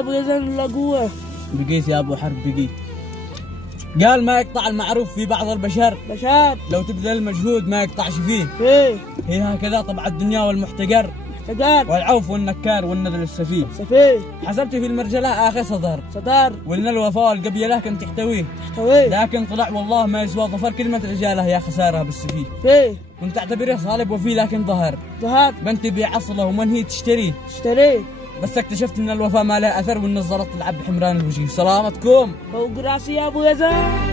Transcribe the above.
ابو يزن ولا قوه؟ بقيت يا ابو حرب بقيت. قال ما يقطع المعروف في بعض البشر، بشر لو تبذل المجهود ما يقطعش فيه. فيه هي هكذا طبع الدنيا والمحتقر، محتقر والعوف والنكار والنذل السفيه. سفيه حسبت في المرجلة آخر صدر، صدر وإن الوفاء والقبيلة كان تحتويه، تحتويه لكن طلع والله ما يسوى ظفر كلمة رجاله يا خسارة بالسفيه. فيه كنت أعتبره صالب وفي لكن ظهر ظهر بنت بعصله ومن هي تشتريه، اشتريه بس اكتشفت ان الوفاء ما له اثر وان الزلط تلعب بحمران الوجيه. سلامتكم فوق راسي يا ابو يزن.